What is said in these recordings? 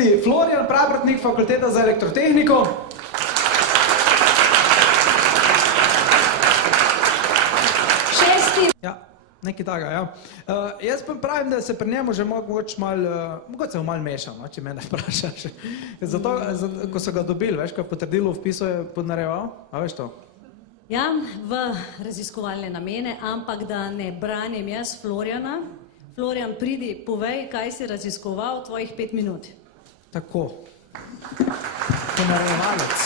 vrsti Florijan Praprotnik, Fakulteta za elektrotehniko. Ja, nekaj takega, ja. Jaz pa pravim, da se pri njemu že mogoče se malo meša, no, če mene vprašaš. Zato, ko so ga dobili, veš, ko je potrdilo vpisu, je podnareval, a veš to? Ja, v raziskovalne namene, ampak da ne branim jaz Florijana. Florijan, pridi, povej, kaj si raziskoval tvojih 5 minut. Tako. Ponarevalec.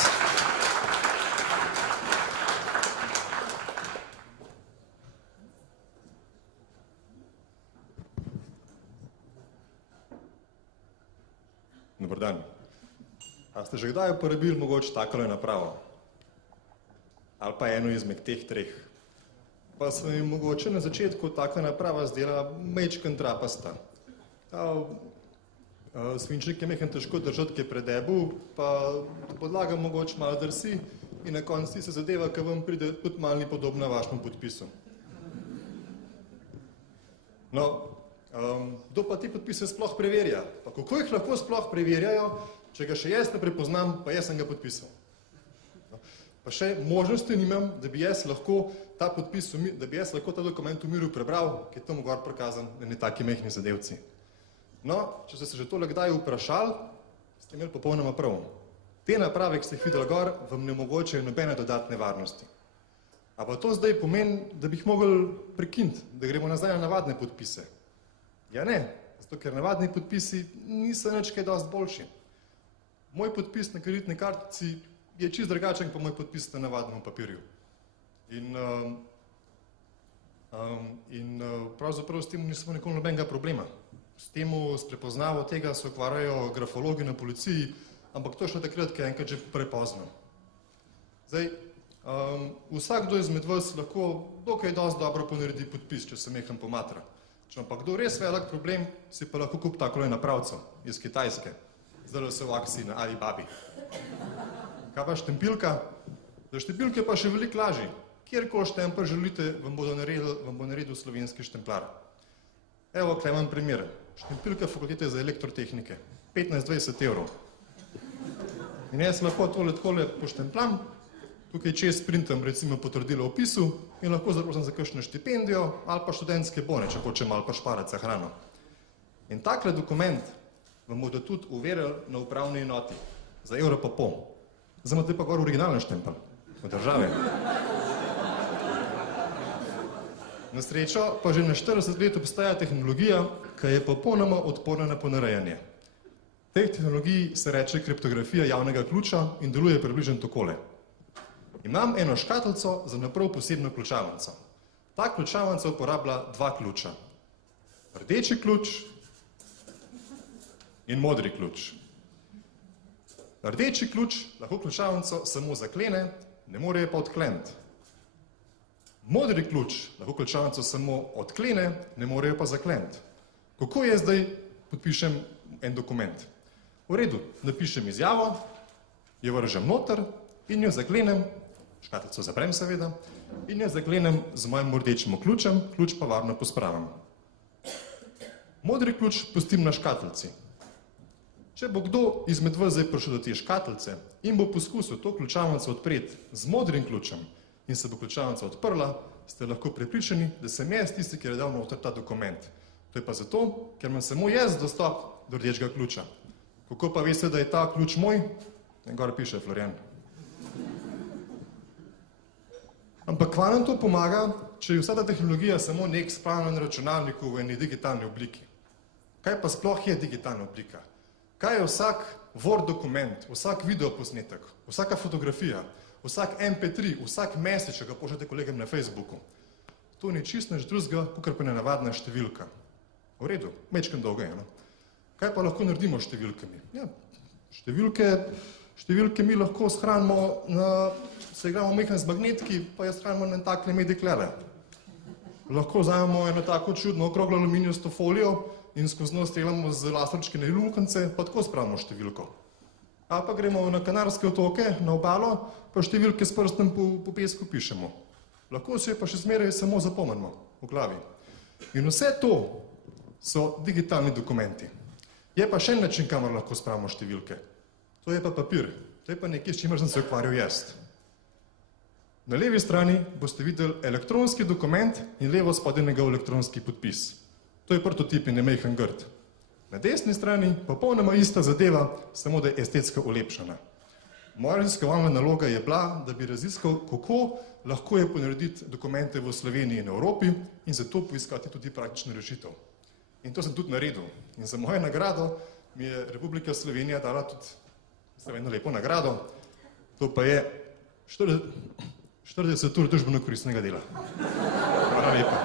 Dobar dan. A ste že kdaj uporabili mogoče takole napravo? Ali pa eno izmed teh treh? Pa se mi mogoče na začetku taka naprava zdela majčken trapasta. Svinčnik je mehen težko držati, ki je pred debu, pa podlaga mogoče malo drsi in na koncu se zadeva, ki vam pride tudi malo ni podobna vašemu podpisu. No, kdo pa ti podpise sploh preverja? Pa kako jih lahko sploh preverjajo, če ga še jaz ne prepoznam, pa jaz sem ga podpisal? Pa še možnosti nimam, da bi jaz lahko ta dokument v miru prebral, ki je tam gor prikazan na ne taki mehni zadevci. No, če ste se že tole kdaj vprašali, ste imeli popolnoma prav. Te naprave, ki ste jih videli gor, vam ne omogočajo nobene dodatne varnosti. A pa to zdaj pomeni, da bi jih mogli prekiniti, da gremo nazaj na navadne podpise. Ja ne, zato ker navadni podpisi niso nič kaj dosti boljši. Moj podpis na kreditni kartici je čist drugačen pa moj podpis na navadnem papirju. In pravzaprav s tem nismo nikoli nobenega problema. S prepoznavo tega se ukvarjajo grafologi na policiji, ampak to je še takrat, ker je enkrat že prepozno. Zdaj, vsakdo izmed vas lahko dokaj dosti dobro ponaredi podpis, če se meham pomatra. Če ima pa kdo res velik problem, si pa lahko kup takole napravco iz Kitajske. Zdaj so v akciji na Alibabi. Kaj pa štempilka? Za štempilke pa še veliko lažji. Kjerkoli štempel želite, vam bo naredil slovenski štemplar. Evo, tukaj imam primer. Štempilka Fakultete za elektrotehnike. 15-20 evrov. In jaz lahko tole poštemplam, tukaj čez printam recimo potrdilo o vpisu in lahko zaprosim za kakšno štipendijo ali pa študentske bone, če hočem malo pošparati za hrano. In takle dokument vam bodo tudi uverili na upravni enoti za evro pa pol. Zdaj imate pa gor originalen štempel v državi. Na srečo pa že na 40 let obstaja tehnologija, ki je popolnoma odporna na ponarejanje. Tej tehnologiji se reče kriptografija javnega ključa in deluje približno takole. Imam eno škatlico za naprav posebno ključavnico. Ta ključavnica uporablja dva ključa. Rdeči ključ in modri ključ. Rdeči ključ lahko ključavnico samo zaklene, ne more pa odkleniti. Modri ključ lahko ključavnico samo odklene, ne more pa zakleniti. Kako jaz zdaj podpišem en dokument? V redu, napišem izjavo, jo vržem noter in jo zaklenem, škatlico zaprem seveda, in jo zaklenem z mojim rdečim ključem, ključ pa varno pospravim. Modri ključ pustim na škatlici. Če bo kdo izmed vas zdaj prišel do te škatlice in bo poskusil to ključavnico odpreti z modrim ključem in se bo ključavnica odprla, ste lahko prepričani, da sem jaz tisti, ki je dal noter ta dokument. To je pa zato, ker imam samo jaz dostop do rdečega ključa. Kako pa veste, da je ta ključ moj? Gor piše Florijan. Ampak kva nam to pomaga, če je vsa ta tehnologija samo nek spravljen na računalniku v eni digitalni obliki? Kaj pa sploh je digitalna oblika? Kaj je vsak Word dokument, vsak videoposnetek, vsaka fotografija, vsak MP3, vsak message, če ga pošljete kolegem na Facebooku? To ni čisto nič drugega, kakor pa navadna številka. V redu, majčkeno dolga je, no? Kaj pa lahko naredimo s številkami? Ja, številke mi lahko shranimo, se igramo mehen z magnetki, pa jaz shranimo na takle mediklele. Lahko vzamemo eno tako čudno okroglo aluminijasto folijo in skozi njo streljamo z laserčkine lukance, pa tako spravimo številko. Ali pa gremo na Kanarske otoke, na obalo, pa številke s prstem po pesku pišemo. Lahko se pa še zmeraj samo zapomnimo v glavi. In vse to so digitalni dokumenti. Je pa še en način, kamor lahko spravimo številke. To je pa papir. To je pa nekaj, s čimer sem se ukvarjal jaz. Na levi strani boste videli elektronski dokument in levo spodaj njegov elektronski podpis. To je prototip in je majhen grd. Na desni strani popolnoma ista zadeva, samo da je estetsko ulepšana. Moja raziskovalna naloga je bila, da bi raziskal, kako lahko je ponarediti dokumente v Sloveniji in Evropi in zato poiskati tudi praktično rešitev. In to sem tudi naredil. In za mojo nagrado mi je Republika Slovenija dala tudi eno lepo nagrado, to pa je 40 ur družbeno koristnega dela. Hvala lepa.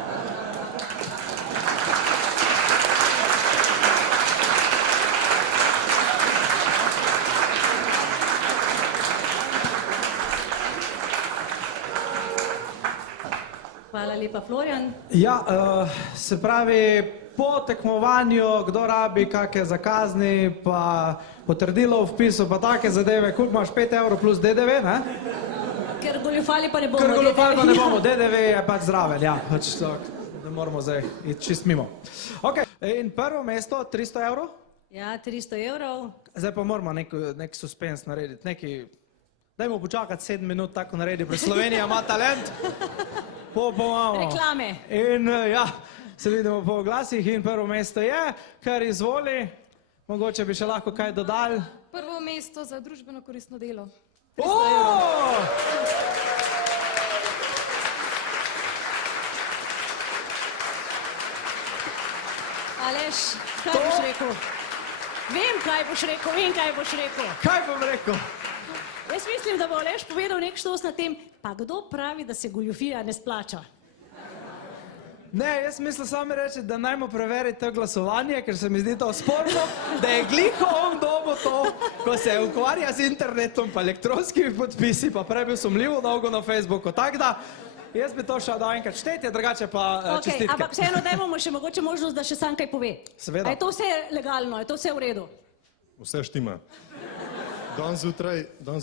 Hvala lepa, Florjan. Ja, se pravi, po tekmovanju, kdo rabi kakšne zakazni, pa potrdilo v vpisu, pa take zadeve, koliko imaš 5 evrov plus DDV, ne? Ker goljufali pa ne bomo. Ker goljufali pa ne bomo, DDV je pač zraven, ja, pač to, da moramo zdaj iti čist mimo. Ok, in prvo mesto, 300 evrov? Ja, 300 evrov. Zdaj pa moramo nek suspens narediti, dajmo počakati 7 minut, tako naredi, pri Slovenija ima talent. Reklame. In ja, se vidimo po glasih in prvo mesto je, kar izvoli, mogoče bi še lahko kaj dodali. Prvo mesto za družbeno koristno delo. Aleš, kaj boš rekel? Vem, kaj boš rekel. Kaj bom rekel? Jaz mislim, da bo Aleš povedal nek štos na tem, pa kdo pravi, da se goljufija ne splača? Ne, jaz mislim samo reči, da najmo preveriti to glasovanje, ker se mi zdi to sporno, da je gliho on dobo to, ko se ukvarja z internetom, pa elektronskimi podpisi, pa prej bil sumljivo dolgo na Facebooku, tako da jaz bi to šel da enkrat štetje, drugače pa čestitke. Ampak vseeno dajmo mu še mogoče možnost, da še sam kaj pove. Seveda. A je to vse legalno, je to vse v redu? Vse štima. Danes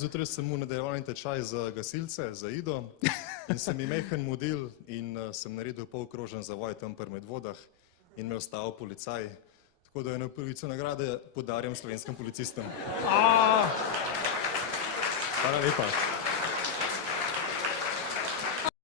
zjutraj sem mu nadaljeval tečaj za gasilce, za Ido, in sem imel majhen model in sem naredil polkrožen zavoj tam pri Medvodah in me ostal policaj. Tako da eno prvico nagrade podarjam slovenskim policistom. Hvala lepa.